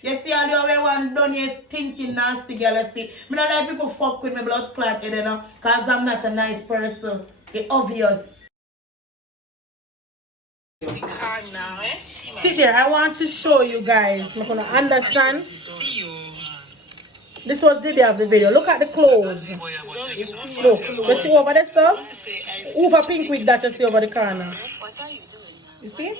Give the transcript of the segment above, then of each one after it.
You see all the way one done here stinking nasty girl, you see. Me not like people fuck with me blood clot, you know, because I'm not a nice person. It's obvious. See there, I want to show you guys. I'm gonna understand. This was the day of the video. Look at the clothes. Look, you see over there stuff? Over pink with that, you see over the corner. What are you doing now? You see?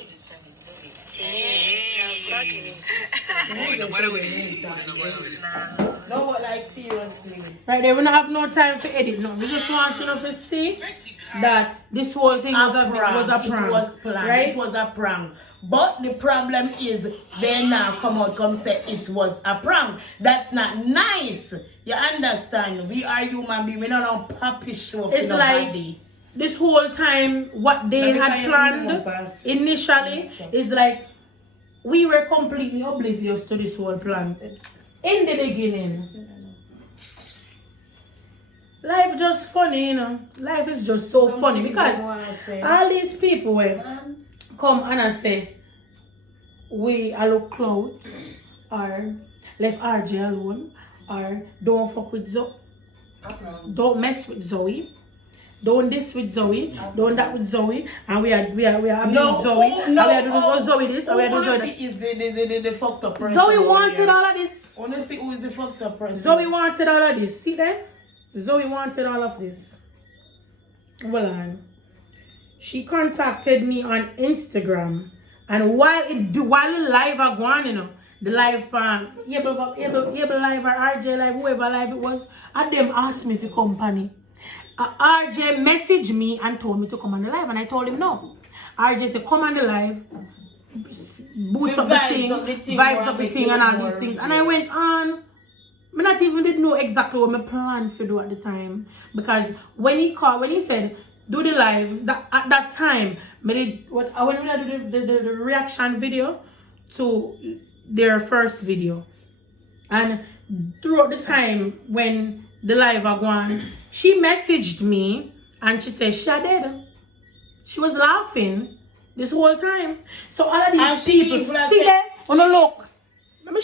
No, but like seriously. Right there, we don't have no time to edit. No, we just want you to see that this whole thing was a prank. It was planned. Right? It was a prank. But the problem is they now come say it was a prank. That's not nice. You understand? We are human beings. We don't know puppy show for it's nobody. Like this whole time what they had planned initially is like we were completely oblivious to this whole plan. In the beginning. Life just funny, you know. Life is just so funny because all these people come and I say we are look clout or left RJ alone or don't fuck with Zoe, don't mess with Zoe, don't this with Zoe, don't that with Zoe, and we are Zoe, and we are doing Zoe this, and we are doing Zoe that. Is the fucked up person. Zoe wanted all of this. Honestly, who is the fucked up person? Zoe wanted all of this. See there? Zoe wanted all of this. Well, she contacted me on Instagram, and while the live are going, you know, the live able live or RJ live, whoever live it was, and them asked me if you company. RJ messaged me and told me to come on the live, and I told him no. RJ said come on the live, boost up the thing, vibes up the thing, and all these things, and I went on. I not even did know exactly what my plan for do at the time, because when he said do the live, at that time I did when I do the reaction video to their first video, and throughout the time when the live are going, she messaged me and she said she dead. She was laughing this whole time. So all of these people see there on the look. Let me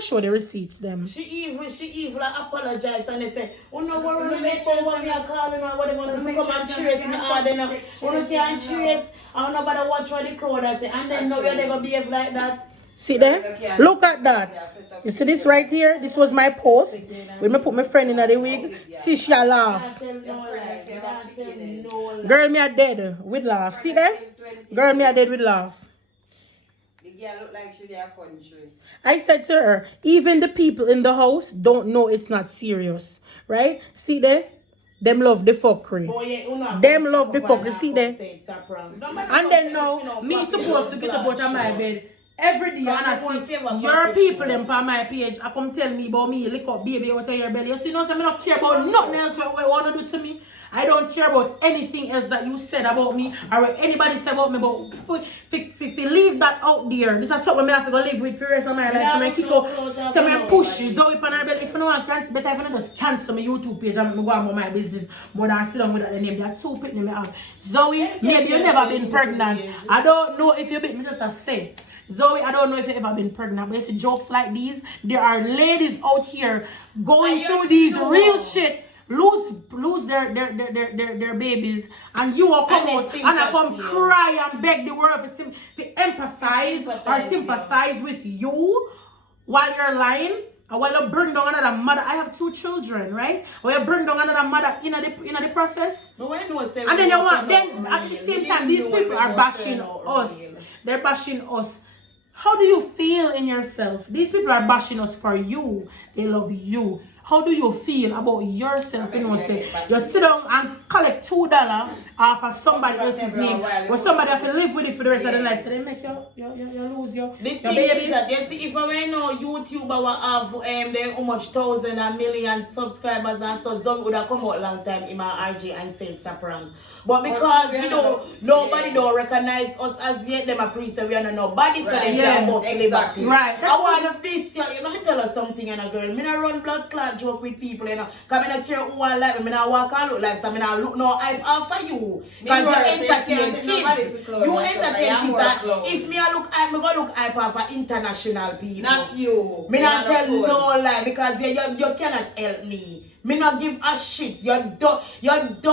show the receipts them. She even apologized and they say, oh no, we're gonna make sure when we are calling or whatever, if you come and cheers me hard enough. When you see and cheers, I don't know about to watch what the crowd I say, and then now you're gonna behave like that. See there? Look at that. You see this right here? This was my post. When I put my friend in the wig, see she laugh. Girl, me a dead with laugh. See there? Girl, me a dead with laugh. Look like she there country. I said to her, even the people in the house don't know it's not serious. Right? See there? Them love the fuckery. Them love the fuckery. See there? And then now, me supposed to get up out of my bed every day and I see your people them on my page. I come tell me about me, lick up baby out of your belly. You see, no, so I don't care about nothing else what you want to do to me. I don't care about anything else that you said about me or what anybody said about me. But if you leave that out there, this is something I have to go live with for the rest of my life. So I kick out, so I push Zoe on her belly. If you know I can't, better if I just cancel my YouTube page and go on with my business more than sit down with that name. There are two people me have. Zoe, maybe you've never been pregnant. I don't know if you've been, just a say. Zoe, I don't know if you've ever been pregnant, but you see jokes like these, there are ladies out here going through these real shit, lose their babies, and you will come out and I come cry and beg the world to empathize or sympathize with you while you're lying. And while you bring down another mother, I have 2 children, right? While you bring down another mother in the process, and then you want, then at the same time, these people are bashing us. They're bashing us. How do you feel in yourself? These people are bashing us for you. They love you. How do you feel about yourself? You know, say you sit down and collect $2 off of somebody else's name, or somebody have to live with it for the rest of their life. So they make you lose your baby. Is that you see, if I know YouTuber will have they how much thousand and million subscribers and so Zoe would have come out long time in my RJ and say it's a prank. But because we don't, nobody don't recognize us as yet, them appreciate we are not nobody, so they can bust liberty. Right. I want this, you know, me tell you something and a girl. Me not run blood clot joke with people, you know. Cause me not care who I like me. Me not walk and look like so. Me not look no hype off for you. Cause you entertain kids. You entertain kids. If me I look hype, me go look hype off for international people. Not you. Me not tell no lie because you cannot help me. Me not give a shit. You're done do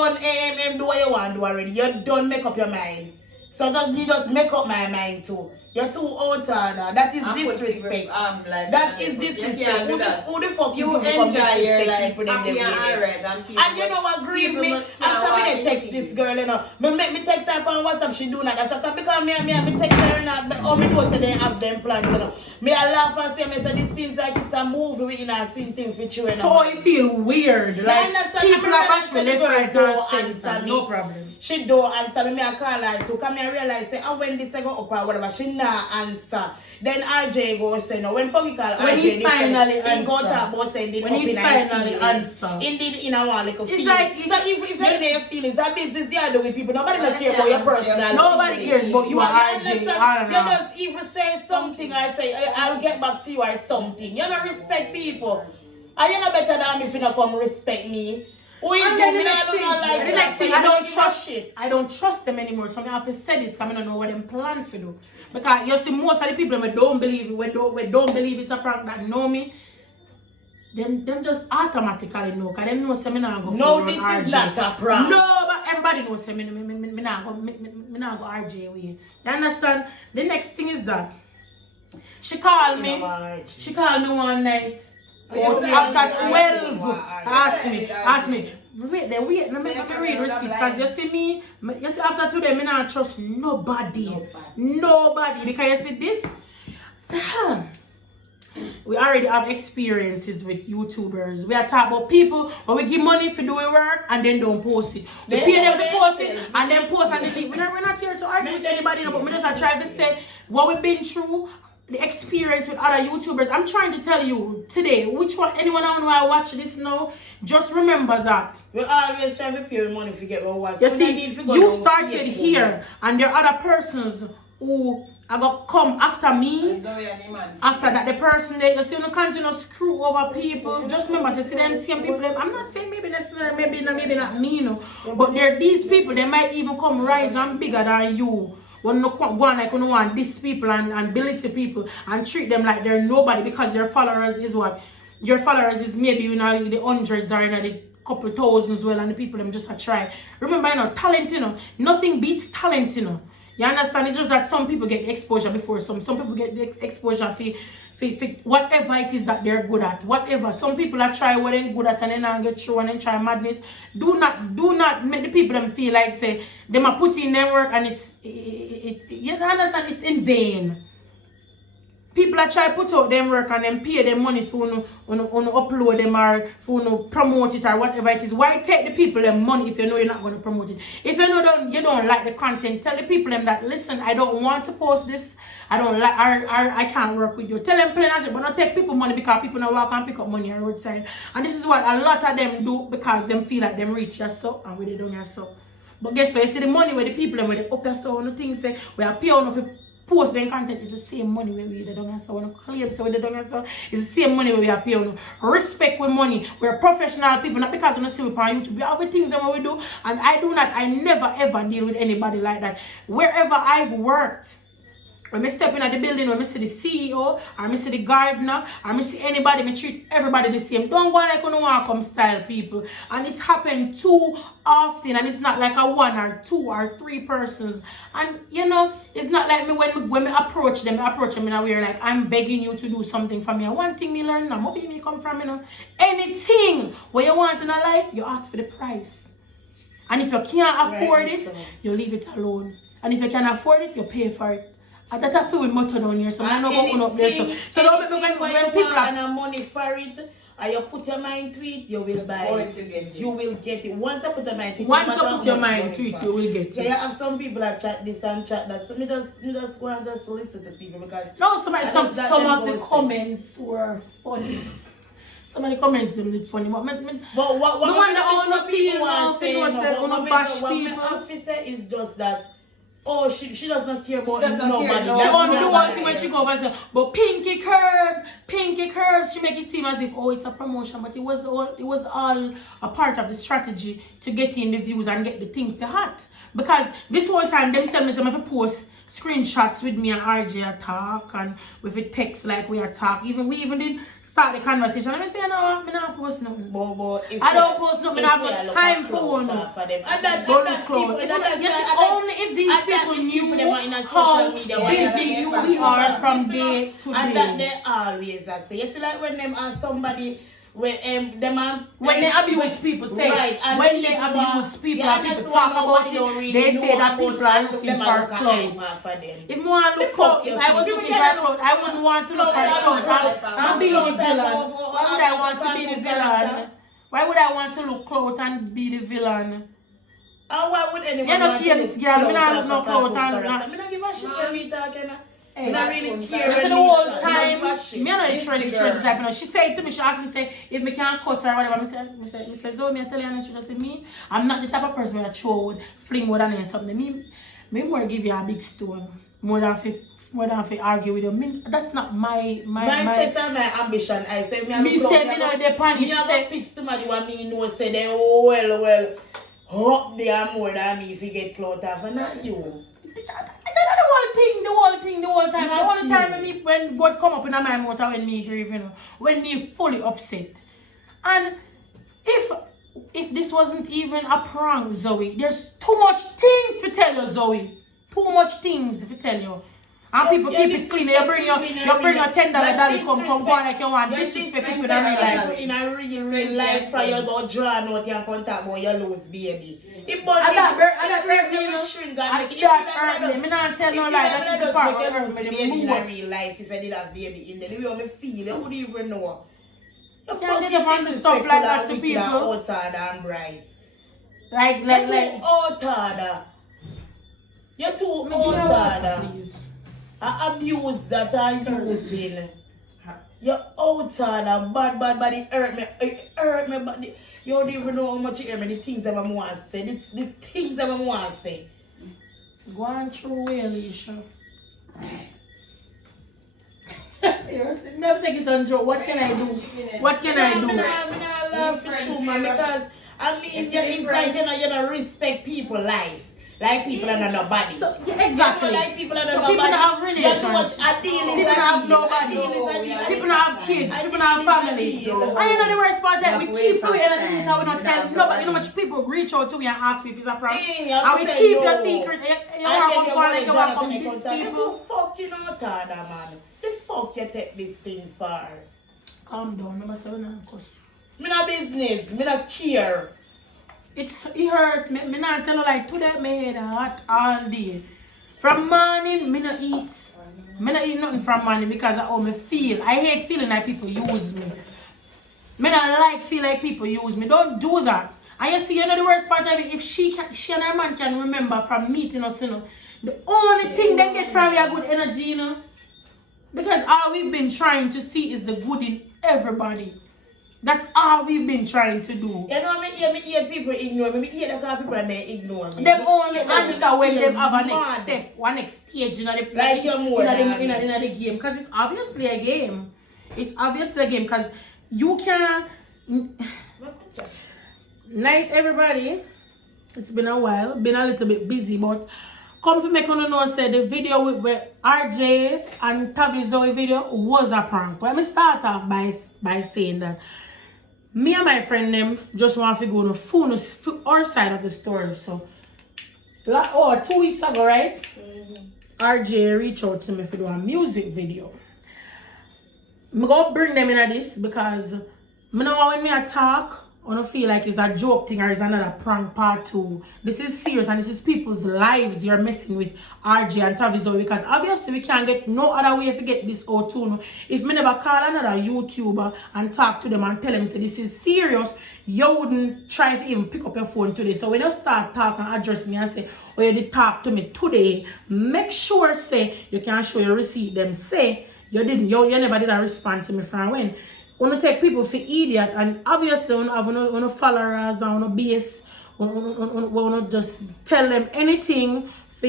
what you want to do already. You're done make up your mind. So me just make up my mind too. You're too out of that. That is disrespect. That is disrespect. Who the fuck you enjoy your life? And you know what grieve me? After me text this girl, you know, me text her on WhatsApp, she do not. After because me text her not, but oh me know say they have them plans, you know. Me I laugh and say, me say this seems like it's a movie we in a scene thing for you, you know. So I feel weird. Like people are bashing left, right, and center. No problem. She don't answer me. I call her to come and realize say, oh, when this I go up or whatever, she not answer. Then RJ goes say no. When Pummy call when RJ, he finally answer. He got up about sending when up he in finally answer. Indeed, in a one like a it's like if your feelings, that business you do with people. Nobody don't care about your personal. Nobody cares about you are RJ. You just even say something or say I'll get back to you or something. You don't respect people. Are you not better than me if you not come respect me? Who is you? I don't trust them anymore. So I have to say this because I don't know what them plan to do. Because you see most of the people that don't believe it, we don't believe it's a prank that know me, them just automatically know. Because them know me not go no, this RJ. Is not a prank. No, but everybody knows me not go RJ way. You understand? The next thing is that she called me. She called me one night. After 12, ask me. Wait, let me read receipts. Because you see me, after today, I don't trust nobody. Because you see this, we already have experiences with YouTubers. We are talking about people when we give money for doing work and then don't post it. We pay them to post it and then post and delete. We're not here to argue with anybody, but we just try to say what we've been through. The experience with other YouTubers. I'm trying to tell you today, which one, anyone who watch this now, just remember that. We always try to pay money to get what was. You see, you started here, and there are other persons who are going to come after me. After that, the person, you see, you can't screw over people. Just remember, you see them same people. I'm not saying maybe necessarily, maybe not me, no. But there are these people, they might even come rise and bigger than you. When you go on like you want these people and belittle people and treat them like they're nobody because your followers is what? Your followers is maybe in the hundreds or in the couple thousands well and the people them just a try. Remember, talent, nothing beats talent, You understand? It's just that some people get exposure before some people get the exposure for whatever it is that they're good at. Whatever. Some people are try what they're good at and then get through and then try madness. Do not make the people them feel like say them are putting in their work and you understand, it's in vain. People are trying to put out them work and then pay them money for upload them or for promote it or whatever it is. Why take the people them money if you know you're not going to promote it? If you know you don't like the content, tell the people them that listen, I don't want to post this. I don't like I can't work with you. Tell them plain as it, but not take people money because people don't walk and pick up money on the roadside. And this is what a lot of them do because them feel like them reach your stuff and we they don't your stuff. But guess what? You see the money where the people them where they up your stuff and the things say we are pay enough for post when content is the same money where we don't have so when claim so we don't have so it's the same money where we are paying. Respect with money. We're professional people, not because we don't see we on YouTube. We have the things that we do, and I never ever deal with anybody like that. Wherever I've worked, when I step in at the building, when I see the CEO, or I see the gardener, or I see anybody, I treat everybody the same. Don't go like you don't want to come style people. And it's happened too often, and it's not like a 1 or 2 or 3 persons. And it's not like me when I approach them in a way like I'm begging you to do something for me. And one thing me learn now, maybe me come from, anything where you want in a life, you ask for the price. And if you can't afford it, you leave it alone. And if you can afford it, you pay for it. And that's a few motor down here, so I know open up there. So don't make me when people are money for it, and you put your mind to it, you will buy it. You will get it. Once you put your mind to it, you will get it. So you have some people that chat this and chat that. So me just go and just listen to people because some of the comments were funny. Some of the comments them look funny, but what no one that feel want to bash people. What my officer is just that Oh, she does not care about does not nobody. care, no. She want to do one Nobody thing when else. she go over and say, but pinky curves. She make it seem as if, oh, it's a promotion, but it was all a part of the strategy to get in the views and get the things the hot. Because this whole time, them tell me some of the post screenshots with me and RJ talk and with a text like we talk. We even did start the conversation. And I say, no, I don't post nothing. I don't post nothing. I have no time for one. Only if these people knew how busy you are from day to day. And that they always say. You see, like when them are somebody when they abuse people, say right, when they abuse people and people talk about it, they say that people are looking for clothes. If you want to look clothes, if I was looking for clothes, I wouldn't want to look for clothes. I'm being the villain. Why would I want to be the villain? Why would I want to look clothes and be the villain? And why would anyone want to look girl, I don't look no clothes and I don't give a shit when we talking. Hey, I really care. the whole time, me not interested type, you know. She said to me, she actually said, if me can't cuss her or whatever, I said, Zoe, I tell you, and she just said, me, I'm not the type of person that throw wood, fling wood and something. Me more give you a big stone, more than if argue with you. That's not my chest and my ambition. I say, me know the panic. Me never pick somebody what me know, say, then, oh, well, hope they are more than me if you get clothes off, and not you. The whole time. The only time when God come up in my mouth when me grieve, you know, when me fully upset. And if this wasn't even a prank, Zoe, there's too much things to tell you, Zoe. Too much things to tell you. And people keep it clean. You bring your $10 come like you want disrespect people in real life. In a real life, for you go draw out your contact about your loose baby. And that hurt me, you know. That hurt me. Me not tell no lie. That is the part that hurt me the in most. real life, if I did have baby in there, the way I feel, you wouldn't even know. You can't get up on the stuff like that to people. Outside and bright. Like. You're too outside. You're too outside. I abuse that I'm using. You're outside, bad, it hurt me, but you don't even know how much it hurt me, the things that I want to say, the things that I want to say. Go on through way, Alicia. Never take it on joke. What can I do? I love the truth, man, because, I mean, it's like, you don't respect people's life. Like people are not nobody. So, exactly. Like people are not nobody. People have relations. People have nobody. People have kids. People have families. And you know the worst part that we keep doing anything because we don't tell nobody. You know much people reach out to me and ask me if it's a prank. And we keep your secret. You want to go like you want to come this people. Fuck you not, man. The fuck you take this thing far? Calm down. Number 7. Me no business. Me no care. It hurt me. Me not tell you like today me head hot all day. From morning, me not eat. Me not eat nothing from morning because of how me feel. I hate feeling like people use me. Me not like feel like people use me. Don't do that. And you see, you know the worst part of it, if she and her man can remember from meeting us, you know, the only thing they get from your good energy, you know. Because all we've been trying to see is the good in everybody. That's all we've been trying to do. You know, I hear people ignore me. I hear the people and they ignore me. Them only answer when they have a next step, one next stage in the like you're more in the game. Because it's obviously a game. It's obviously a game because you can. Night, everybody. It's been a while. Been a little bit busy, but come to make you know, say the video with RJ and TaviiZoey video was a prank. Let me start off by saying that me and my friend them just want to go on our side of the story. So, 2 weeks ago, right? RJ reached out to me to do a music video. I'm going to bring them into this because I know when I talk, I don't feel like it's a joke thing or it's another prank part 2. This is serious and this is people's lives you're messing with RJ and TaviiZoey because obviously we can't get no other way to get this out too. If me never call another YouTuber and talk to them and tell them say this is serious, you wouldn't try to even pick up your phone today. So when you start talking and address me and say, oh, you did talk to me today, make sure say you can show your receipt them. Say you never did respond to me from when. Want to take people for idiot and obviously want to followers and want to base want to just tell them anything for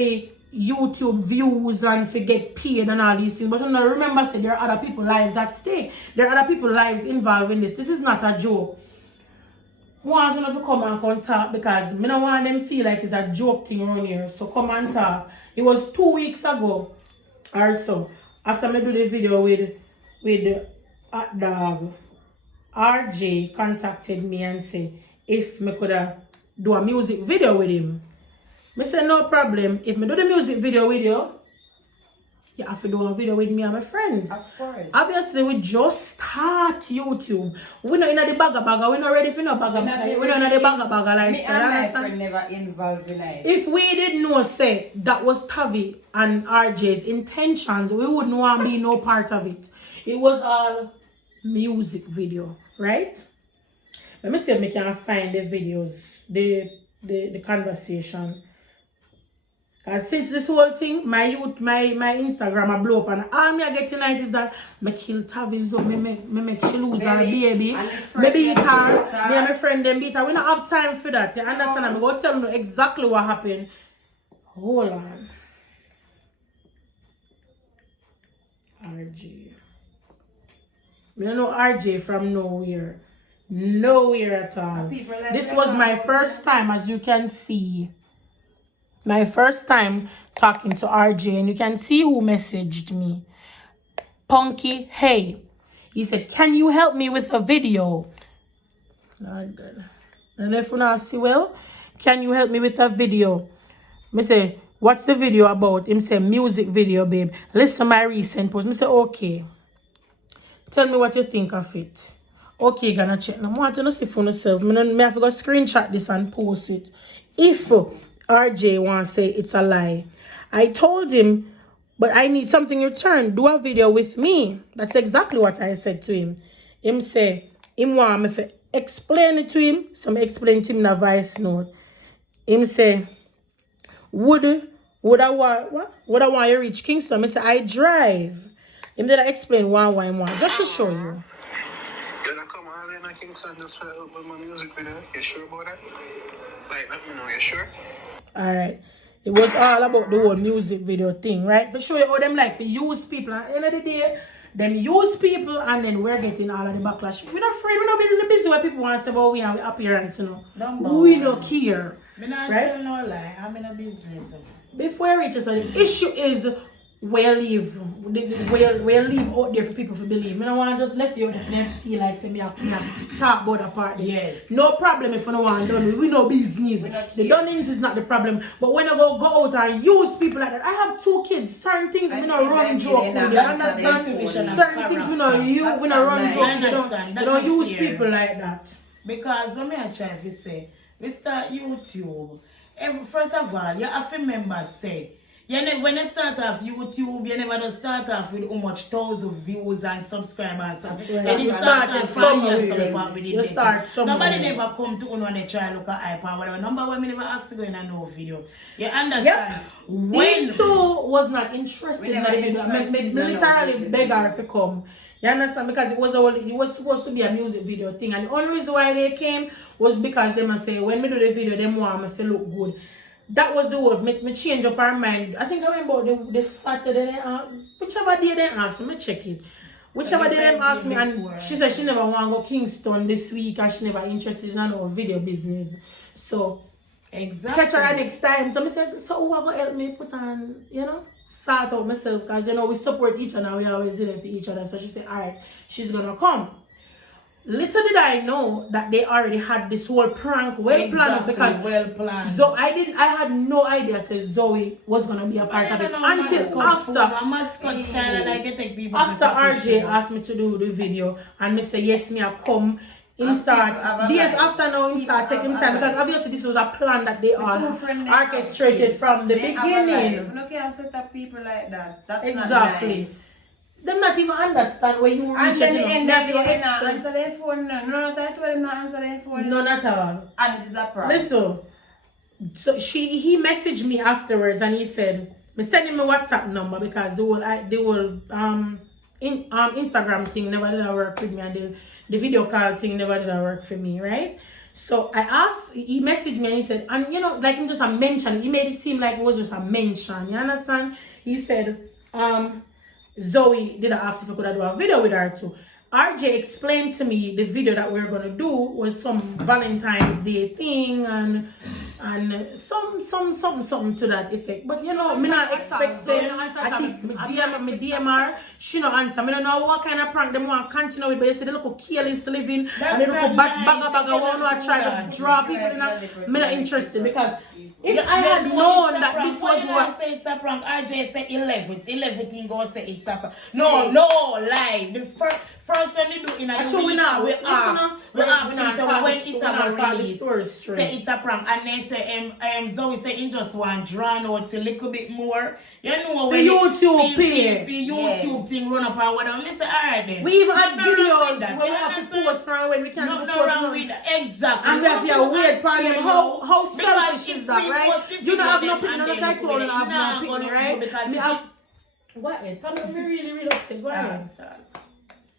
YouTube views and to get paid and all these things. But remember, say there are other people's lives at stake. There are other people's lives involved in this. This is not a joke. I want you to come and talk because I don't want them feel like it's a joke thing around here. So come and talk. It was 2 weeks ago or so. After I do the video with the hot dog, RJ contacted me and said if I could do a music video with him. I said no problem. If I do the music video with you, you have to do a video with me and my friends. Of course. Obviously, we just start YouTube. We're not in the bagger. We're not ready for no bagger. We're not in the bagger lifestyle. Me and my friend never involved in it. If we didn't know, say, that was Tavi and RJ's intentions, we wouldn't want to be no part of it. It was all music video, right? Let me see if I can find the videos, the conversation. Because since this whole thing, my Instagram I blow up and all me I get tonight is that I kill TaviiZoey, me make she lose her baby. Me beat her, me and my friend them beat her. We don't have time for that. You understand? I'm going to tell you exactly what happened. Hold on. RJ. I don't know RJ from nowhere. Nowhere at all. This was my first time, as you can see. My first time talking to RJ, and you can see who messaged me. Punky, hey. He said, can you help me with a video? Not good. And if you not see well, can you help me with a video? I say, what's the video about? Him say, music video, babe. Listen to my recent post. I say, okay. Tell me what you think of it. Okay, gonna check. I want to see for myself. I have to go screenshot this and post it. If RJ wants to say it's a lie. I told him, but I need something in return. Do a video with me. That's exactly what I said to him. Him say, him want me to explain it to him. So I explain to him in a voice note. Him say, would I want you reach Kingston? I say, I drive. Him did I explain why I want. Just to show you. Can I come all in Kingston just to help with my music video? You sure about that? Like, let me know, you sure? Alright. It was all about the whole music video thing, right? To show you how them like to use people. At the end of the day, them use people and then we're getting all of the backlash. We're not afraid, we're not busy what people want to say about we and our appearance, you know. We don't care. Me not right? tell no lie. I'm in a business. Before I reach us, the issue is we'll leave out there for people to believe. I don't want to just let you feel like for me talk about the part. Yes. No problem if you don't want done. We know business. The donings is not the problem. But when I go out and use people like that, I have 2 kids. Certain things we don't run joke with. You understand? Certain things we don't run joke. We don't use people like that. Because when I try to say, we start YouTube. First of all, you have to remember say. When you start off YouTube, you never don't start off with how much thousand views and subscribers. You start off somewhere. Nobody never come to one and try look at hype or whatever. Number one, me never ask to go in a no video. You understand? Yep. When these 2 was not interested in the video, I literally beg her to come. You understand? Because it was supposed to be a music video thing. And the only reason why they came was because they must say, when me do the video, they want me to look good. That was the word. Me change up our mind. I think I remember the Saturday, whichever day they asked me, check it. Whichever day they asked me, and she said she never want to go Kingston this week and she never interested in our video business. So, exactly. Catch her next time. So I said, so who are going to help me put on, sort out myself? Because, we support each other. We always do it for each other. So she said, all right, she's going to come. Little did I know that they already had this whole prank planned because so I had no idea Zoe was gonna be a part of it until after RJ asked me to do the video and me say yes me I come him start days after now him start taking time because obviously this was a plan that they all orchestrated from the beginning. Look at set up people like that. That's exactly. Not nice. Them not even understand where you reach and then it. And then they not answer their phone. No, I told them not answer their phone. None at all. And it is a problem. Listen, so he messaged me afterwards and he said, me send him a WhatsApp number because they will Instagram thing never did work with me, and the video call thing never did work for me, right? So I asked, he messaged me and he said, and you know, like just a mention, he made it seem like it was just a mention, you understand? He said, Zoe did ask if I could do a video with her too. RJ explained to me the video that we were gonna do was some Valentine's Day thing and something to that effect. But you know, me not expect say at least me DM her, she no answer. Me don't know what kind of prank them want to continue with, but you see the little careless living and the little bagga want to try to draw people in a, me not interested because if I had known that this was what say it's a prank, RJ say 11 thing go say it's a prank. No lie. The first when we do in a week, we ask when it's a release, say it's a prank, and then say Zoe say in just want drawn out a little bit more. You know when the YouTube page, the YouTube thing run up and whatever. Me say alright then. We even have videos when we have to post from when we can't post exactly. And we have to wait for them. How selfish is that, right? You don't have no picking, no like told you don't have no picking, right? Because go ahead, come on, me really upset. Go ahead.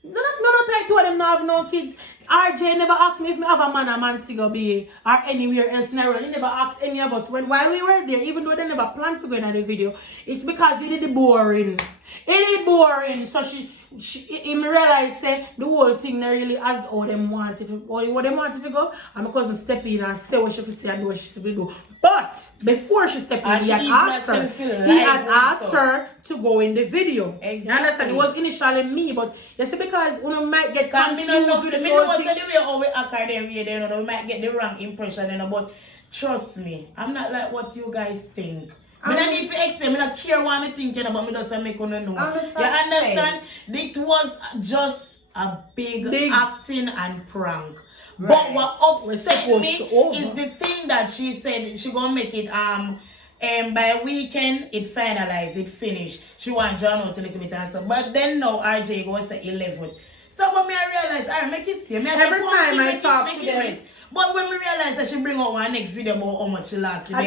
No, like to them not have no kids. RJ never asked me if me have a man to go be or anywhere else in the world. He never asked any of us while we were there, even though they never planned to go in the video. It's because he did the boring. It is boring. So he realized say the whole thing not really as how them want it, or what they want it to go. And my cousin step in and say what she should say and do what she should do. But before she stepped in, he had asked her to go in the video. Exactly. You understand? It was initially me, but you see, because you might get confused with the whole thing. We might get the wrong impression, but trust me, I'm not like what you guys think. I don't need to explain. I don't care what I'm thinking about. Me doesn't make you know. You understand? It was just a big acting and prank. Right. But what upset me is the thing that she said she gonna make it by weekend it finalized, it finished. She want drawn out a little bit and so. But then now RJ goes to 11. So when I realize, I make it see. Every time I talk to them. But when we realized that she bring out one next video about how much she lost, I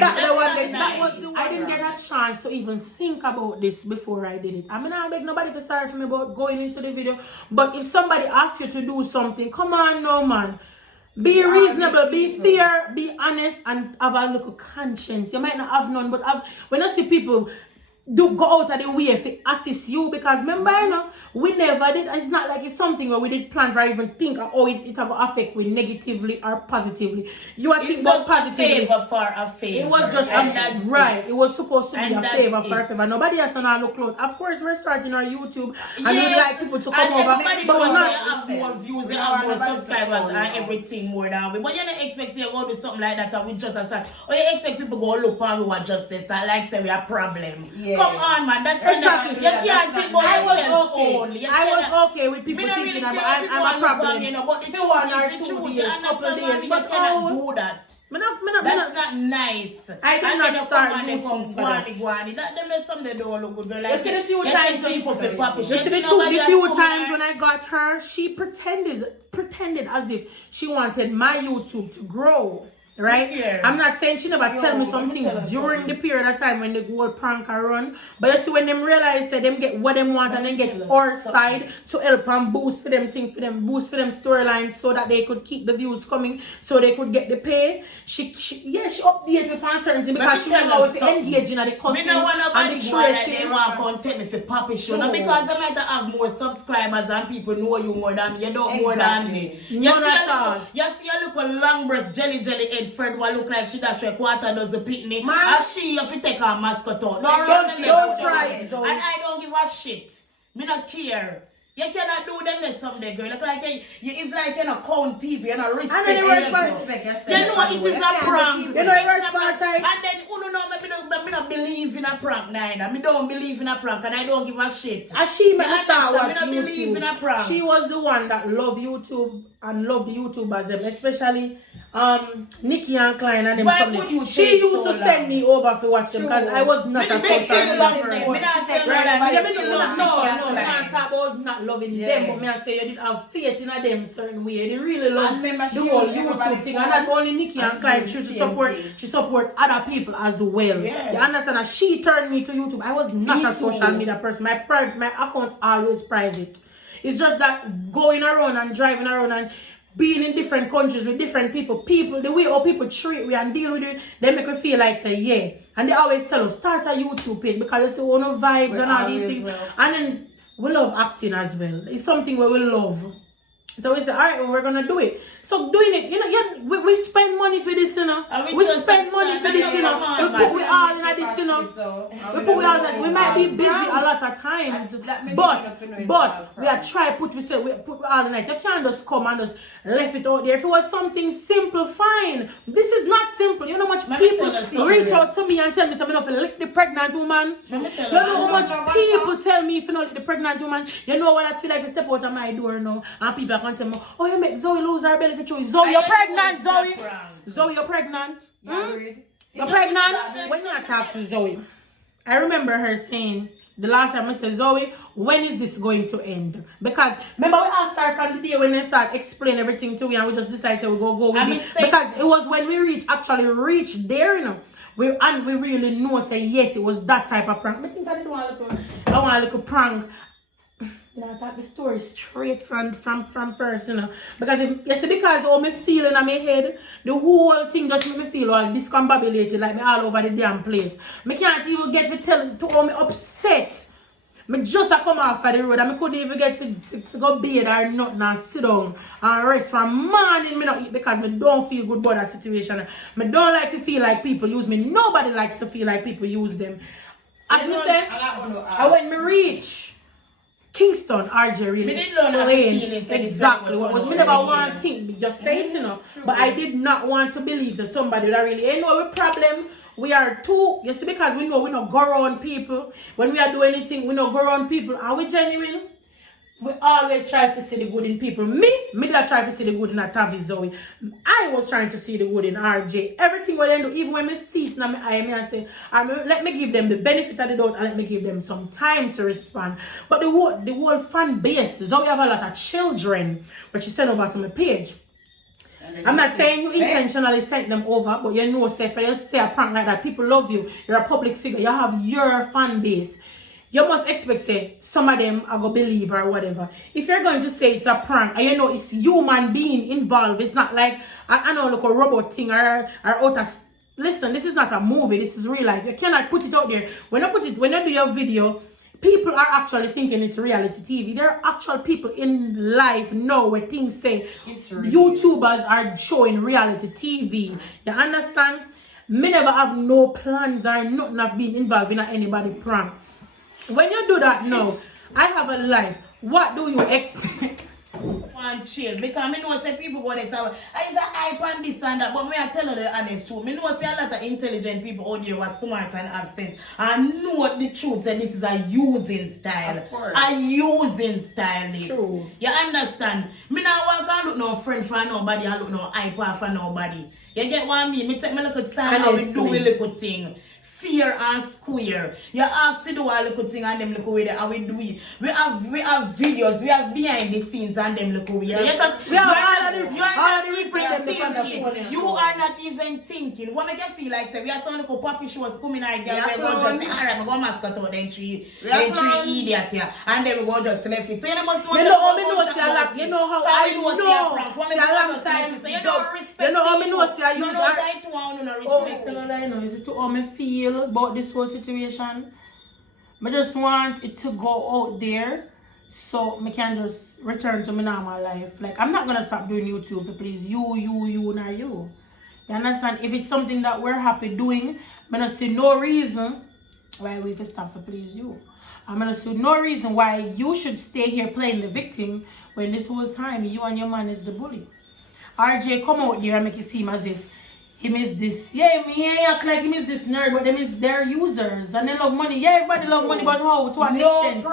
didn't get a chance to even think about this before I did it. I mean, I beg nobody to sorry for me about going into the video. But if somebody asks you to do something, come on, no man. Be reasonable, be fair, be honest, and have a little conscience. You might not have none, but when I see people do go out of the way to assist you, because remember, you know, we never did. It's not like it's something where we did plan or even think or it will affect we negatively or positively. You are thinking about positively. Favor for a favor. It was just right. It was supposed to be a favor for a favor. Nobody has to look close. Of course, we're starting our YouTube and we'd like people to come over. But we're not have more views, they have more subscribers and everything more than we. But you don't expect to go do something like that and we just start. Or you expect people go look and we want justice and like say we have a problem. Yeah. Come on, man. That's exactly. You can't think about yourself only. I was okay with people thinking I'm a problem. You know, but the one or 2 days, couple of days. But do that. That's not nice. I did not start doing things for that. That makes some they don't look good. Like, you see the few times when I got her, she pretended as if she wanted my YouTube to grow. Right? I'm not saying she never tell me some things during the period of time when the whole prank run. But you see, when them realize that them get what they want and then get our side to help and boost for them storyline so that they could keep the views coming, so they could get the pay. She updated me on certain things because she know if you engage in the customer and the trade they want content me for Papi show. Not because they might have more subscribers and people know you more than me. You don't more than me. None at all. You see a little long breast jelly head Fred will look like she dash a quarter does the pitney. And she have to take her mascot out. Don't try it, Zoe. And I don't give a shit. Me not care. You cannot do them someday, girl. It's like you know, count people, you know, respect. And then you know it is a prank. You know the worst part, and then you know me not believe in a prank neither. Me don't believe in a prank and I don't give a shit. As she made me start watching YouTube. Believe in a prank. She was the one that loved YouTube and loved the YouTubers them, especially Nikki and Klein and them. She used to send me over to watch them because I was not a social media person. No, I can't talk about not loving Yeah. them, but me I say you didn't have faith in them certain way. You didn't really love And remember, the she whole was everybody YouTube thing. And not only Nikki and Clyde, she used to support, she support other people as well. Yeah. You understand? And she turned me to YouTube. I was not a social media person. My account always private. It's just that going around and driving around and being in different countries with different people, the way how people treat we and deal with it, they make me feel like say yeah. And they always tell us start a YouTube page because it's one of vibes and all these things. Well. And then we love acting as well. It's something where we love. So we say, all right, well, we're gonna do it. So doing it, you know, yeah, we spend money for this, you know. We spend money for this, you know. We put we all in this, you know. We put we all in. We might be busy a lot of times, but we are trying to we put all in it. You can't just come and just left it out there. If it was something simple, fine. This is not simple. You know how much people reach out to me and tell me something of lick the pregnant woman. You know how much people tell me if you know lick the pregnant woman. You know what I feel like to step out of my door now and people are tell me, oh, you make Zoe lose her belly to choose. Zoe, you're pregnant, Zoe. Zoe, you're pregnant. You're pregnant. When I talk to Zoe, I remember her saying, the last time I said, Zoe, when is this going to end? Because remember we all start from the day when they start explaining everything to me and we just decided to go with it. Because it was when we actually reached there, you know. We really know, say yes, it was that type of prank. I think I want a little prank. You know, I thought the story straight from first, you know. Because because all me feeling in my head, the whole thing just make me feel all discombobulated, like me all over the damn place. Me can't even get to all me upset. Me just come off of the road and me couldn't even get to go bed or nothing and sit down and rest from morning. Me not eat because me don't feel good about that situation. Me don't like to feel like people use me. Nobody likes to feel like people use them. As me say, and when me reach Kingston, RJ really explained exactly what was. Me never want to think, me just say it, you know. But I did not want to believe that somebody that really, you know, the problem. We are too, you see, because we know we don't go around people. When we are doing anything, we don't go around people. Are we genuine? We always try to see the good in people. Me that try to see the good in TaviiZoey. I was trying to see the good in RJ. Everything what they do, even when I see it in my eye, I say, let me give them the benefit of the doubt and let me give them some time to respond. But the whole fan base, so we have a lot of children, which you send over to my page. I'm not saying you intentionally sent them over, but you know, say, for you say a prank like that, people love you. You're a public figure. You have your fan base. You must expect, say, some of them are going to believe or whatever. If you're going to say it's a prank, and you know it's human being involved, it's not like, I know, like a robot thing or outer. Listen, this is not a movie. This is real life. You cannot put it out there. When you do your video, people are actually thinking it's reality TV. There are actual people in life now where things say YouTubers are showing reality TV. You understand? Me never have no plans or nothing of being involved in anybody prank. When you do that now, I have a life. What do you expect? And chill, because I know say people go there, I say hype and this and that, but me I tell you the honest truth. I know say a lot of intelligent people out there were smart and absent and know what the truth and this is a using style. Of course. A using style this. True. You understand? Me now walk and look no friend for nobody and look no hype for nobody. You get what I mean? Me take my little time and we do a little thing. Fair and square. You ask to do a little thing and them look away there and we do it. We have videos, we have behind the scenes and them look away there. You are not even thinking. What make you feel like say we are some little puppy shows coming out here. We go just say, alright, we go mascot out then three idiot here. And then we go just left it. So you must know you know how I know how me know say I use is it to how me feel about this whole situation. I just want it to go out there so I can just return to my normal life. Like, I'm not gonna stop doing YouTube to please you, nor you. You understand? If it's something that we're happy doing, I'm gonna see no reason why we have to stop to please you. I'm gonna see no reason why you should stay here playing the victim when this whole time you and your man is the bully. RJ, come out there and make it seem as if him is this. Yeah, he act like him is this nerd, but them is their users and they love money. Yeah, everybody love money, but how? To what extent? To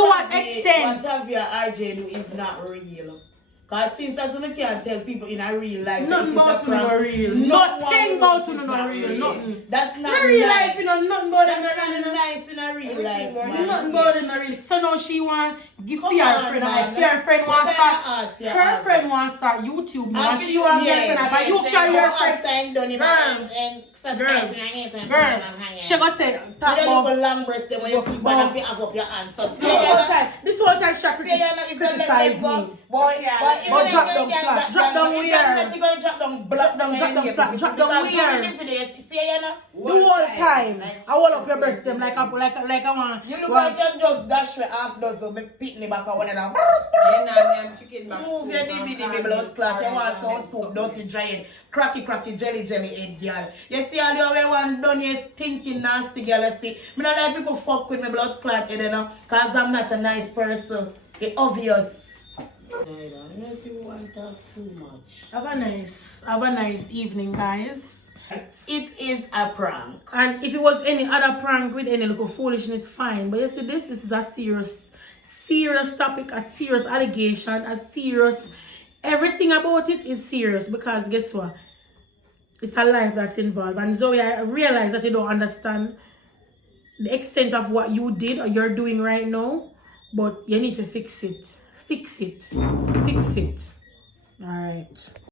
what extent? What RJ do is not real. Because since as you can't tell people in a real life, nothing about to no real. Nothing about to no real. Nothing. That's not real nice. Life, you know, nothing about them. That's not nice in a real life, man. Nothing about them real. So now she want Give Come your on, friend. man. Your friend What wants kind of start. arts you Her have? friend wants start YouTube. Now After she you- want yeah, get friend, but you yeah, carry yeah, your but friend. after I'm done, Girl, she gonna say You talk don't about. look long breast them when you keep on if you have up your hands. So This whole time she say you know, if you let criticize them go, me. boy, But drop down flat. Drop down If where? you're not going to drop down, block down Drop down flat. Drop down where? See you know. The whole time. I hold up your breast them like I want. You look like you just dash me half dozen, be pitting me back on one of them. Move your DVD blood clot. You want some soup, dirty giant, cracky jelly head girl. You see all the way one done, you stinking nasty girl. You see, me not like people fuck with me blood clot head, you know, cause I'm not a nice person. It's obvious. I don't think we want to talk too much. Have a nice evening, guys. It is a prank. And if it was any other prank with any little foolishness, fine. But you see, this is a serious topic, a serious allegation, a serious. Everything about it is serious because guess what? It's a life that's involved. And Zoe, I realize that you don't understand the extent of what you did or you're doing right now, but you need to fix it. Fix it. Fix it. All right.